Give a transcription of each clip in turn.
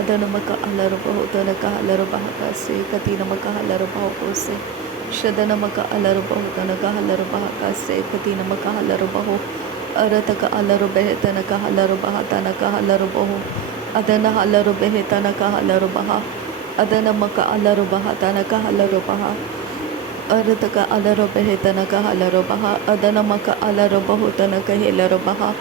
Adanamaka Alarubaho Tanaka Halarubaha Se Katinamaka Halarubaho Se Shadanamaka Alarubaho Tanaka Halarubaha Se Katinamaka Halarubaho Arataka Alarubehe Tanaka Halarubaha Tanaka Halarubaho Adana Halarubehe Tanaka Halarubaha Adanamaka Alarubaha Tanaka Halarubaha Arataka Alarubehe Tanaka Halarubaha Adanamaka Alarubaho Tanaka Halarubaha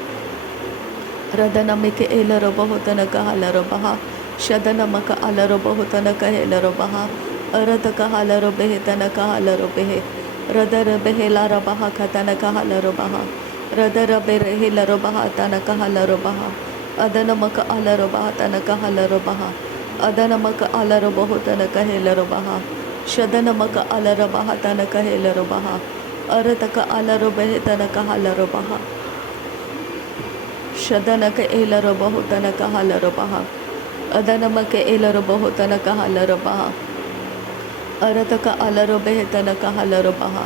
Radanamike Elarubaho Tanaka Halarubaha Shadanamaka Alarubaho Tanaka Halarubaha Arataka Halarubehe Tanaka Halarubehe Radarabehe Larabaha Katanaka Halarubaha Radarabehe Larubaha Tanaka Halarubaha Adanamaka Alarubaha Tanaka Halarubaha Adanamaka Alarubaho Tanaka Halarubaha Shadanamaka Alarabaha Tanaka Halarubaha Arataka Alarubehe Tanaka Halarubaha Shadanaka Elarubaho Tanaka Halarubaha Adanamaka Elarubaho Tanaka Halarubaha Arataka Alarubehe Tanaka Halarubaha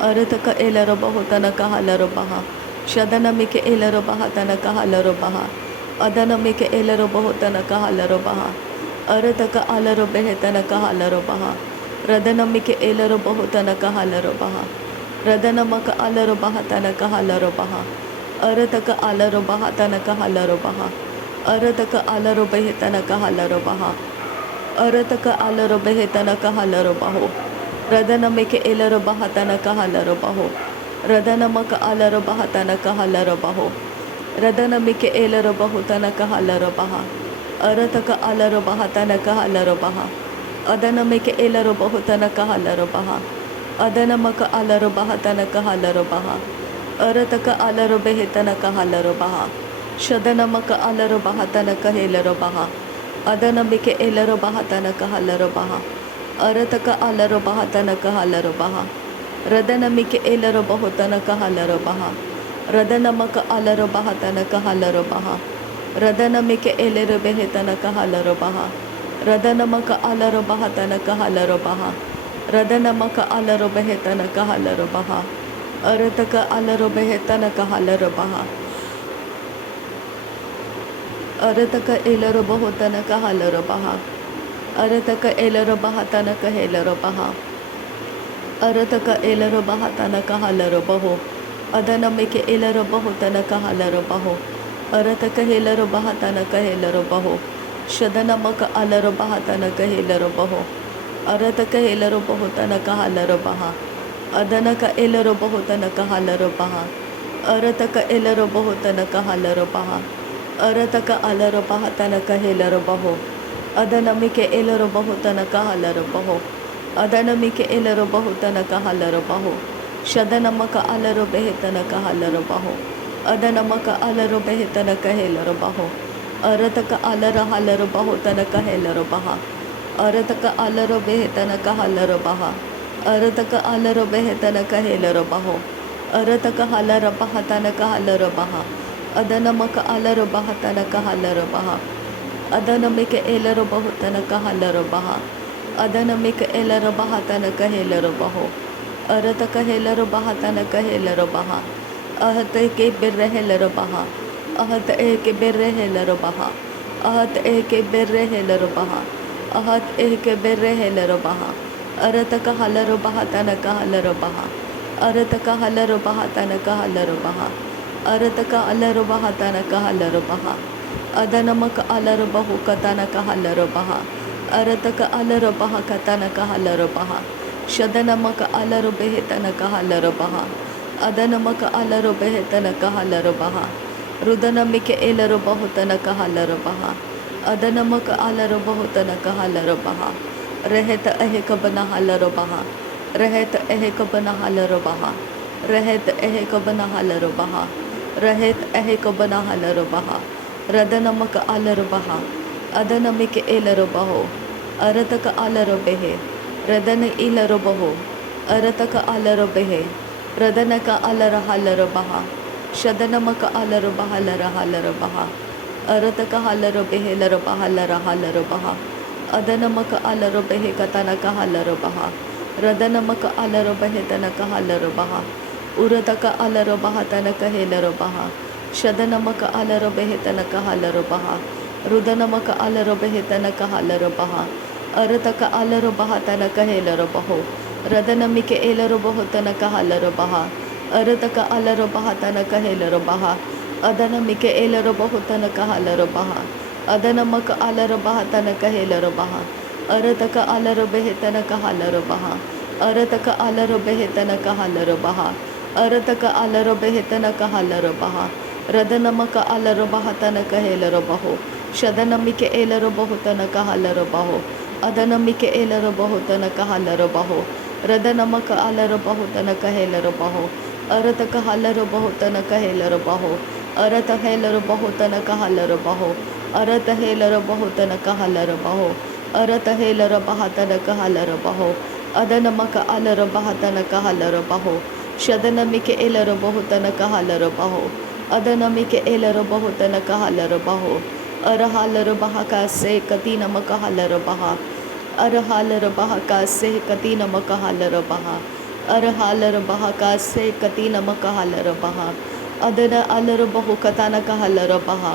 Arataka Elarubaho Tanaka Halarubaha Shadanamika Elarubaha Tanaka Halarubaha Adanamika Elarubaho Tanaka Halarubaha Arataka Alarubehe Tanaka Halarubaha Radanamika Elarubaho Tanaka Halarubaha Radanamaka Alarubaha Tanaka Halarubaha Arataka Alarubaha Tanaka Halarubaha Arataka Alarubehe Tanaka Halarubaha Arataka Alarubehe Tanaka Halarubaho Radanamika Elarubaha Tanaka Halarubaho Radanamaka Alarubaha Tanaka Halarubaho Radanamika Elarubaho Tanaka Halarubaha Arataka Alarubaha Tanaka Halarubaha Adanamika Elarubaho Tanaka Halarubaha Adanamaka Alarubaha Tanaka Halarubaha Arataka Alarubehe Tanaka Halarubaha Shadanamaka Alarubaha Tanaka Halarubaha Adanamika Elarubaha Tanaka Halarubaha Arataka Alarubaha Tanaka Halarubaha Radanamika Elarubaho Tanaka Halarubaha Radanamaka Alarubaha Tanaka Halarubaha Radanamika Elarubehe Tanaka Halarubaha Radanamaka Alarubaha Tanaka Halarubaha Radanamaka Alarubehe Tanaka Halarubaha Arataka Alarubehe Tanaka Halarubaha Arataka Elarubaho Tanaka Halarubaha Arataka Elarubaha Tanaka Halarubaha Arataka Elarubaha Tanaka Halarubaho Adanamika Elarubaho Tanaka Halarubaho Arataka Halarubaha Tanaka Halarubaho Shadanamaka Alarubaha Tanaka Halarubaho Arataka Halarubaho Tanaka Halarubaha Adanaka Elarubaho Tanaka Halarubaha Arataka Elarubaho Tanaka Halarubaha Arataka Alarubaha Tanaka Halarubaho Adanamika Elarubaho Tanaka Halarubaho Adanamika Elarubaho Tanaka Halarubaho Shadanamaka Alarubehe Tanaka Halarubaho Adanamaka Alarubehe Tanaka Halarubaho Arataka Alara Halarubaho Tanaka Halarubaha Arataka Alarubehe Tanaka Halarubaha Arataka Alarubehe Tanaka Halarubaho Arataka Halarabaha Tanaka Halarubaha Adanamaka Alarubaha Tanaka Halarubaha Adanamika Elarubaho Tanaka Halarubaha Adanamika Elarubaha Tanaka Halarubaho Arataka Halarubaha Tanaka Halarubaha Ahateke Birre Halarubaha Ahat Eke Birre Halarubaha Ahat Eke Birre Halarubaha Ahat Eke Birre Halarubaha Arataka Halarubaha Tanaka Halarubaha Arataka Halarubaha Tanaka Halarubaha Arataka Alarubaha Tanaka Halarubaha Adanamaka Alarubahu Katanaka Halarubaha Arataka Alarubaha Katanaka Halarubaha Shadanamaka Alarubehe Tanaka Halarubaha Adanamaka Alarubehe Tanaka Halarubaha Rudanamika Elarubahu Tanaka Halarubaha Adanamaka Alarubahu Tanaka Halarubaha Reheta Ehekabana Halarubaha Reheta Ehekabana Halarubaha Reheta Ehekabana Halarubaha Rehet Ehekabana Halarubaha Radanamaka Alarubaha Adanamika Elarubaho Arataka Alarubehe Radana Ilarubaho Arataka Alarubehe Radanaka Alara Halarubaha Shadanamaka Alarubaha Lara Halarubaha Arataka Halarubehe Larabaha Lara Halarubaha Adanamaka Alarubehe Katanaka Halarubaha Radanamaka Alarubehe Tanaka Halarubaha Urataka Alarubaha Tanaka Halarubaha Shadanamaka Alarubehe Tanaka Halarubaha रुदनमक अलर बेहतनक huller बहा अरतक अलर बहतनक हेलर बहो रदनमिक एलर बहुतनक huller बहा अरतक अलर बहतनक हेलर बहा अदनमिक एलर बहुतनक huller बहा अदनमक अलर बहतनक हेलर बहा अरतक अलर बेहतनक huller बहा अरतक अलर बेहतनक huller बहा अरतक अलर बेहतनक huller बहा रदनमक अलर बहतनक हेलर बहो शदनमिक एलर बहुतनक हलर बहो अदनमिक एलर बहुतनक हलर बहो रदनमक अलर बहुतनक हेलर बहो अरतक हलर बहुतनक हेलर बहो अरत हेलर बहुतनक हलर बहो अरत हेलर बहुतनक हलर बहो अरत हेलर बहतनक हलर बहो अदनमक अलर बहतनक हलर बहो शदनमिक एलर बहुतनक हलर बहो अदनमिक एलर बहुतनक हलर बहो अरहालर बहका से कती नमक हलर बहा अरहालर बहका से कती नमक हलर बहा अरहालर बहका से कती नमक हलर बहा अदन अलर बहु कतानक हलर बहा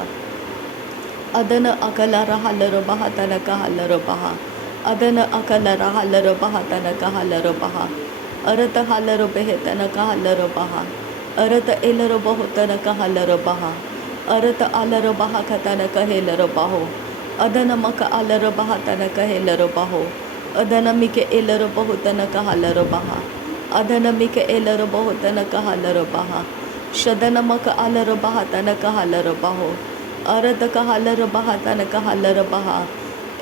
अदन अकलर हलर बहतनक हलर बहा अदन अकलर हलर बहतनक हलर बहा अरत हलर बेहतनक हलर बहा अरत एलर बहुतनक हलर बहा अरत अलर बहा खतनक हेलर बहो अदनमक अलर बहतनक हेलर बहो अदनमिक एलर बहुतनक हलर बहा अदनमिक एलर बहुतनक हलर बहा शदनमक अलर बहतनक हलर बहो अरतक हलर बहतनक हलर बहा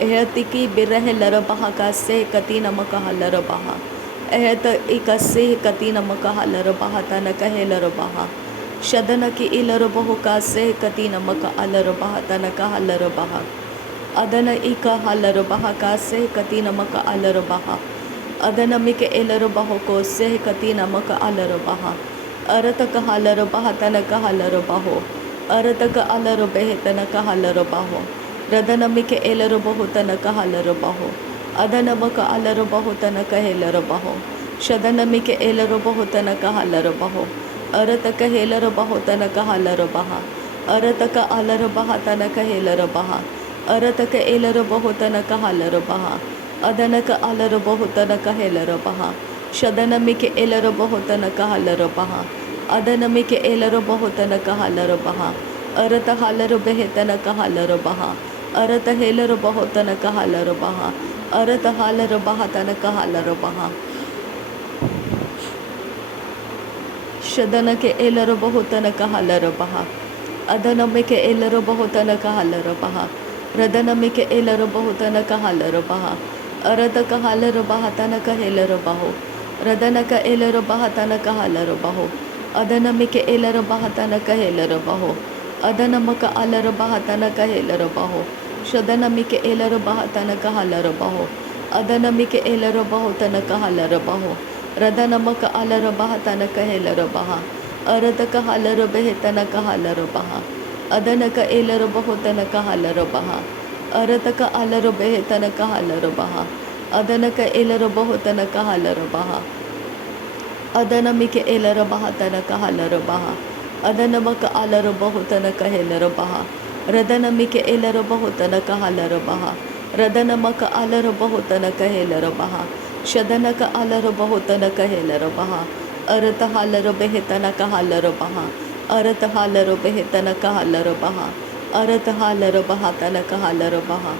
एहतिकी बिरहलर बहा का से कती नमक हलर बहा एहत इक से कती नमक हलर बहतनक हेलर बहा शदन की इलर बहु का से कती नमक अलर बहतनक हलर बहा अदन इक हलर बहा का से कती नमक अलर बहा अदनमिक एलर बहु को से कती नमक अलर बहा अरतक हलर बहतनक हलर बहो अरतक अलर बेहतनक हलर बहो रदनमिक एलर बहुतनक हलर बहो अदनमक अलर बहुतनक हेलर बहो शदनमिक एलर बहुतनक हलर बहो अरतक हेलर बहुतनक हलर बहा अरतक अलर बहतनक हेलर बहा अरतक एलर बहुतनक हलर बहा अदनक अलर बहुतनक हेलर बहा शदनमिक एलर बहुतनक हलर बहा अदनमिक एलर बहुतनक हलर बहा अरत हलर बेहतनक हलर बहा अरत हेलर बहुतनक हलर बहा अरत हलर बहतनक हलर बहा शदनक एलर बहुतनक हलर बहा अदनमिक एलर बहुतनक हलर बहा रदनमिक एलर बहुतनक हलर बहा अरतक हलर बहतनक हेलर बहो रदनक एलर बहतनक हलर बहो अदनमिक एलर बहतनक हेलर बहो अदनमक अलर बहतनक हेलर बहो शदनमिक एलर बहतनक हलर बहो अदनमिक एलर बहुतनक हलर बहो रदनमक अलर बहतनक हेलर बहा अरतक हलर बेहतनक हलर बहा अदनक एलर बहुतनक हलर बहा अरतक अलर बेहतनक हलर बहा अदनक एलर बहुतनक हलर बहा अदनमिक एलर बहतनक हलर बहा अदनमक अलर बहुतनक हेलर बहा रदनमिक एलर बहुतनक हलर बहा रदनमक अलर बहुतनक हेलर बहा शदनक अलर बहुतनक हेलर बहा अरत हलर बेहतनक हलर बहा अरत हलर बेहतनक हलर बहा अरत हलर बहतनक हलर बहा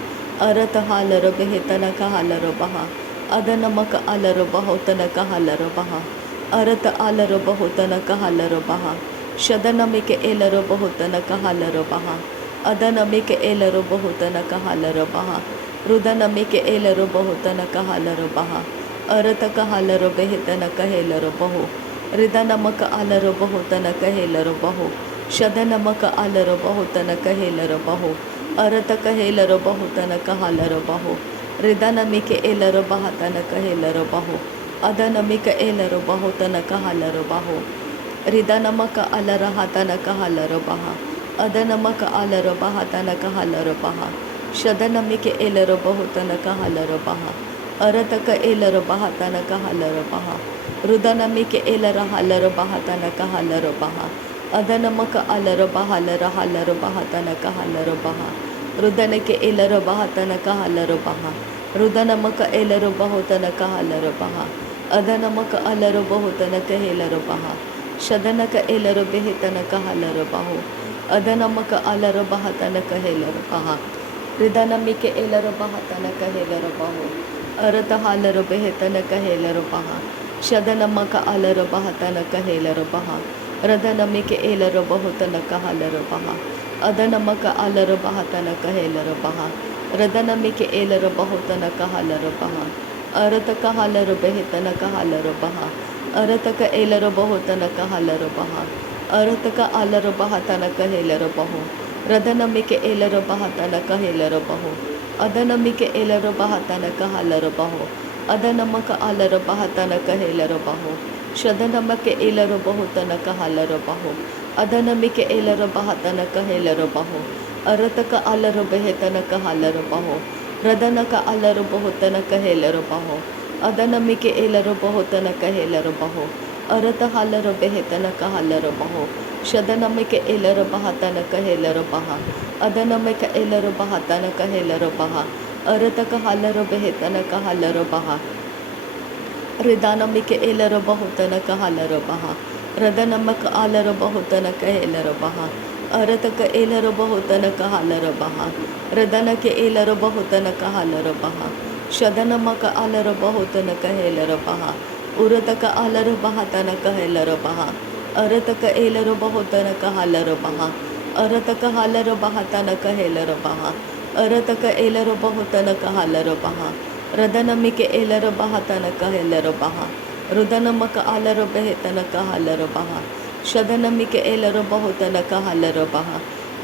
अरत हलर बेहतनक हलर बहा अदनमक अलर बहुतनक हलर बहा अरत अलर बहुतनक हलर बहा शदनमिक एलर बहुतनक हलर बहा अदनमिक एलर बहुतनक हलर बहा रुदनमिक एलर बहुतनक हलर बहा अरतक हलर बेहतनक हेलर बहो रिदनमक अलर बहुतनक हेलर बहो शदनमक अलर बहुतनक हेलर बहो अरतक हेलर बहुतनक हलर बहो रिदनमिक एलर बहतनक हेलर बहो अदनमिक एलर बहुतनक हलर बहो रिदनमक अलर हतनक हलर बहा अदनमक अलर बहतनक हलर बहा शदनमिक एलर बहुतनक हलर बहा अरतक एलर बहतनक हलर बहा रुदनमिक एलर हलर बहतनक हलर बहा अदनमक अलर बहलर हलर बहतनक हलर बहा ರುದನಕ್ಕೆ ಎಲ್ಲರ ಬಹತನಕ ಹಲರ ಬಹ ರುದನಮಕ ಎಲ್ಲರ ಬಹುತನಕ ಹಲರ ಬಹ ಅದನಮಕ ಅಲರ ಬಹುತನಕ ಹೇಲರ ಬಹ ಶದನಕ ಎಲ್ಲರ ಬೆಹಿತನಕ ಹಲರ ಬಹು ಅದನಮಕ ಅಲರ ಬಹತನಕ ಹೇಲರ ಬಹ ರಿದನಮಿಕೆ ಎಲ್ಲರ ಬಹತನಕ ಹೇಲರ ಬಹು ಅರತ ಹಾಲರ ಬೆಹಿತನಕ ಹೇಲರ ಬಹ ಶದನಮಕ ಅಲರ ಬಹತನಕ ಹೇಲರ ಬಹ ರದನಮಿಕೆ ಏಲರ ಬಹುತನಕ ಹಲರ ಬಹ ಅದನಮಕ ಅಲರ ಬಹತನಕ ಹೇಲರ ಬಹ ರದನಮಿಕೆ ಏಲರ ಬಹುತನಕ ಹಲರ ಬಹ ಅರತಕ ಹಲರ ಬೆಹಿತನಕ ಹಲರ ಬಹ ಅರತಕ ಏಲರ ಬಹುತನಕ ಹಲರ ಬಹ ಅರತಕ ಅಲರ ಬಹತನಕ ಹೇಲರ ಬಹು ರದನಮಿಕೆ ಏಲರ ಬಹತನಕ ಹೇಲರ ಬಹು ಅದನಮಿಕೆ ಏಲರ ಬಹತನಕ ಹಲರ ಬಹು ಅದನಮಕ ಅಲರ ಬಹತನಕ ಹೇಲರ ಬಹು ಶದನಮಕ್ಕೆ ಏಲರ ಬಹುತನಕ ಹಲರ ಬಹು ಅದನಮಿಕೆ ಏಲರ ಬಹತನಕ ಹೇಲರ ಬಹು ಅರತಕ ಅಲರ ಬೆಹತನಕ ಹಲರ ಬಹು ರದನಕ ಅಲರ ಬಹುತನಕ ಹೇಲರ ಬಹು ಅದನಮಿಕೆ ಏಲರ ಬಹುತನಕ ಹೇಲರ ಬಹು ಅರತ ಹಲರ ಬೆಹತನಕ ಹಲರ ಬಹು ಶದನಮಿಕೆ ಏಲರ ಬಹತನಕ ಹೇಲರ ಬಹ ಅದನಮಿಕ ಏಲರ ಬಹತನಕ ಹೇಲರ ಬಹ ಅರತಕ ಹಲರ ಬೆಹತನಕ ಹಲರ ಬಹ ರಿದಾನಮಿಕೆ ಏಲರ ಬಹುತನಕ ಹಲರ ಬಹ ರದನಮಕ ಆಲರ ಬಹುತನಕ ಹೇಲರ ಬಹ ಅರತಕ ಏಲರ ಬಹುತನಕ ಹಲರ ಬಹ ರದನಕ್ಕೆ ಏಲರ ಬಹುತನಕ ಹಲರ ಬಹ ಶದನಮಕ ಅಲರ ಬಹುತನಕ ಹೇಲರ ಬಹ ಉರತಕ ಅಲರ ಬಹತನಕ ಹೇಲರ ಬಹ ಅರತಕ ಏಲರ ಬಹುತನಕ ಹಲರ ಬಹ ಅರತಕ ಹಲರ ಬಹತನಕ ಹೇಲರ ಬಹ ಅರತಕ ಏಲರ ಬಹುತನಕ ಹಲರ ಬಹ ರದನಮಿಕೆ ಏಲರ ಬಹತನಕ ಹೇಲರ ಬಹ ರುದನಮಕ ಅಲರ ಬೆಹತನಕ ಹಲರ ಬಹ ಶದನಮಿಕೆ ಏಲರ ಬಹುತನಕ ಹಲರ ಬಹ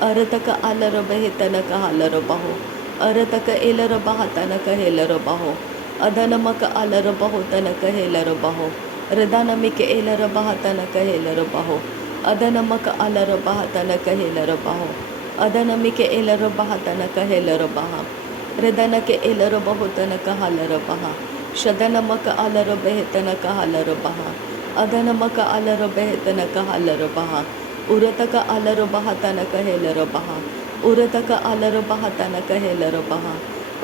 ಅರತಕ ಅಲರ ಬೆಹತನಕ ಹಲರ ಬಹು ಅರತಕ ಏಲರ ಬಹತನಕ ಹೇಲರ ಬಹು ಅದನಮಕ ಅಲರ ಬಹುತನಕ ಹೇಲರ ಬಹು ರಿದಾನಮಿಕೆ ಏಲರ ಬಹತನಕ ಹೇಲರ ಬಹು ಅದನಮಕ ಅಲರ ಬಹತನಕ ಹೇಲರ ಬಹು ಅದನಮಿಕೆ ಏಲರ ಬಹತನಕ ಹೇಲರ ಬಹ ರಿದನಕ್ಕೆ ಏಲರ ಬಹುತನಕ ಹಲರ ಬಹ ಶದನಮಕ ಅಲರ ಬೆಹತನಕ ಹಲರ ಬಹ ಅದನಮಕ ಅಲರ ಬೆಹತನಕ ಹಲರ ಬಹ ಉರತಕ ಅಲರ ಬಹತನಕ ಹೇಲರ ಬಹ ಉರತಕ ಅಲರ ಬಹತನಕ ಹೇಲರ ಬಹ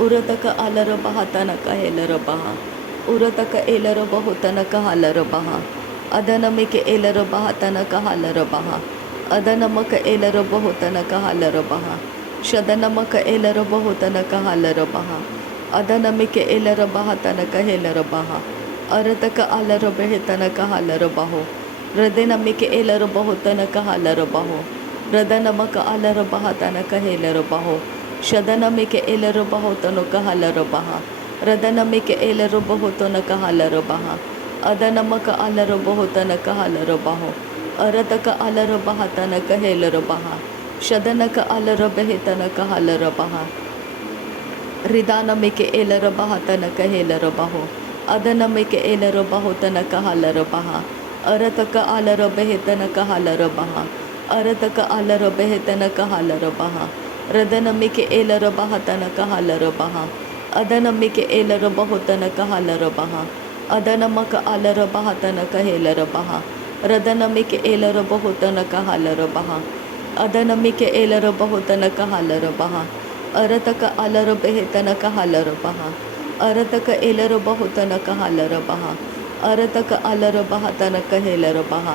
ಉರತಕ ಅಲರ ಬಹತನಕ ಹೇಲರ ಬಹ ಉರತಕ ಏಲರ ಬಹುತನಕ ಹಲರ ಬಹ ಅದನಮಿಕೆ ಏಲರ ಬಹತನಕ ಹಲರ ಬಹ ಅದನಮಕ ಏಲರ ಬಹುತನಕ ಹಲರ ಬಹ ಶದನಮಕ ಏಲರ ಬಹುತನಕ ಹಲರ ಬಹ ಅದನಮಿಕೆ ಏಲರ ಬಹತನಕ ಹೇಲರ ಬಹ ಅರತಕ ಅಲರ ಬೆಹತನಕ ಹಲರ ಬಹು ರದನಮಿಕೆ ಏಲರ ಬಹುತನಕ ಹಲರ ಬಹು ರದನಮಕ ಅಲರ ಬಹತನಕ ಹೇಲರ ಬಹು ಶದನಮಿಕೆ ಏಲರ ಬಹುತನಕ ಹಲರ ಬಹ ರದನಮಿಕೆ ಏಲರ ಬಹುತನಕ ಹಲರ ಬಹ ಅದನಮಕ ಅಲರ ಬಹುತನಕ ಹಲರ ಬಹು ಅರತಕ ಅಲರ ಬಹತನಕ ಹೇಲರ ಬಹ ಶದನಕ ಅಲರ ಬೆಹತನಕ ಹಲರ ಬಹ ರಿದಾನಮಿಕೆ ಏಲರ ಬಹತನಕ ಹೇಲರ ಬಹು ಅದನಮಿಕೆ ಏಲರ ಬಹುತನಕ ಹಲರ ಬಹ ಅರತಕ ಅಲರ ಬೆಹತನಕ ಹಲರ ಬಹ ಅರತಕ ಅಲರ ಬೆಹತನಕ ಹಲರ ಬಹ ರದನಮಿಕೆ ಏಲರ ಬಹತನಕ ಹಲರ ಬಹ ಅದನಮಿಕೆ ಏಲರ ಬಹುತನಕ ಹಲರ ಬಹ ಅದನಮಕ ಅಲರ ಬಹತನಕ ಹೇಲರ ಬಹ ರದನಮಿಕೆ ಏಲರ ಬಹುತನಕ ಹಲರ ಬಹ ಅದನಮಿಕೆ ಏಲರ ಬಹುತನಕ ಹಲರ ಬಹ ಅರತಕ ಅಲರ ಬೆಹತನಕ ಹಲರ ಬಹ ಅರತಕ ಏಲರ ಬಹುತನಕ ಹಲರ ಬಹ ಅರತಕ ಅಲರ ಬಹತನಕ ಹೇಲರ ಬಹ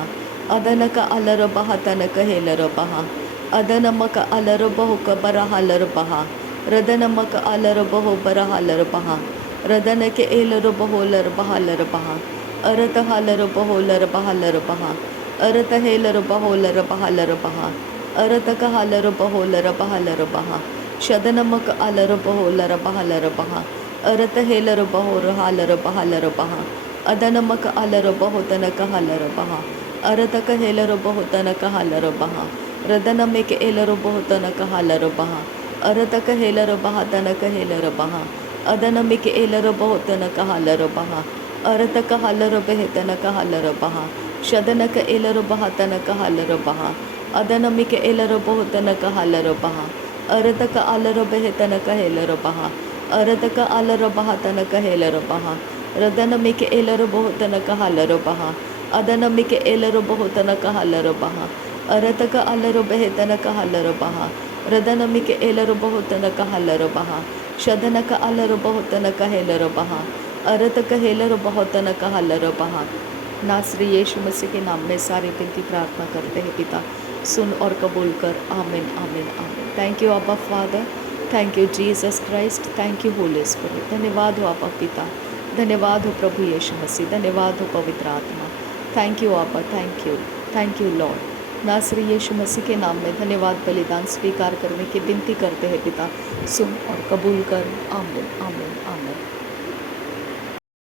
ಅದನಕ ಅಲರ ಬಹತನಕ ಹೇಲರ ಬಹ ಅದನಮಕ ಅಲರ ಬಹುಕ ಬರ ಹಲರ ಬಹ ರದನಮಕ ಅಲರ ಬಹು ಬರ ಹಲರ ಬಹ ರದನಕ್ಕೆ ಏಲರ ಬಹುಲರ ಬಹಲರ ಬಹ ಅರತ ಹಲರ ಬಹುಲರ ಬಹಲರ ಬಹ ಅರತ ಹೇಲರ ಬಹುಲರ ಬಹಲರ ಬಹ ಅರತಕ ಹಲರ ಬಹುಲರ ಬಹಲರ ಬಹ ಶದನಮಕ ಅಲರ ಬಹುಲರ ಬಹಲರ ಬಹ ಅರತ ಹೇಲರ ಬಹುರ ಹಾಲರ ಬಹಲರ ಬಹ ಅದನಮಕ ಅಲರ ಬಹುತನಕ ಹಲರ ಬಹ ಅರತಕ ಹೇಲರ ಬಹುತನಕ ಹಲರ ಬಹ ರದನಮಿಕೆ ಏಲರ ಬಹುತನಕ ಹಲರ ಬಹ ಅರತಕ ಹೇಲರ ಬಹತನಕ ಹೇಲರ ಬಹ ಅದನಮಿಕೆ ಏಲರ ಬಹುತನಕ ಹಲರ ಬಹ ಅರತಕ ಹಲರ ಬೆಹತನಕ ಹಲರ ಬಹ ಶದನಕ ಏಲರ ಬಹತನಕ ಹಲರ ಬಹ ಅದನಮಿಕೆ ಏಲರ ಬಹುತನಕ ಹಲರ ಬಹ ಅರತಕ ಅಲರ ಬೆಹತನಕ ಹೇಲರ ಬಹ ಅರತಕ ಅಲರ ಬಹತನಕ ಹೇಲರ ಬಹ ರದನಮಿಕೆ ಏಲರ ಬಹುತನಕ ಹಲರ ಬಹ ಅದನಮಿಕೆ ಏಲರ ಬಹುತನಕ ಹಲರ ಬಹ ಅರತಕ ಅಲರ ಬೆಹತನಕ ಹಲರ ಬಹ रदनमी के एलर बहुत न कहलर बहा शदन का अलर बहुत न कहेलर बहा अरत कहेलर बहुत न कहलर बहा। नासरी यीशु मसीह के नाम में सारी विनती प्रार्थना करते हैं पिता, सुन और कबूल कर। आमीन आमीन आमीन। थैंक यू अब्बा father, thank you Jesus Christ, thank you Holi spirit. धन्यवाद हो अब्बा पिता, धन्यवाद हो प्रभु यीशु मसीह, धन्यवाद हो पवित्र आत्मा। थैंक यू अब्बा, थैंक यू लॉर्ड। नासरी यीशु मसीह के नाम में धन्यवाद बलिदान स्वीकार करने की विनती करते हैं पिता, सुन और कबूल कर। आमीन आमीन आमीन।